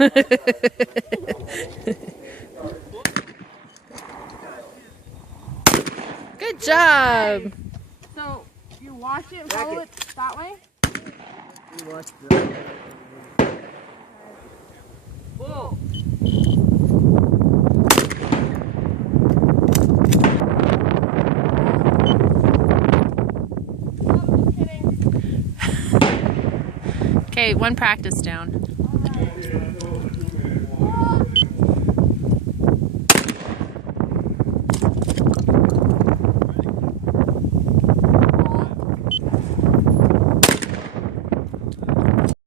Good job. So you watch it and follow it that way? You watch the... Whoa. Okay, one practice down.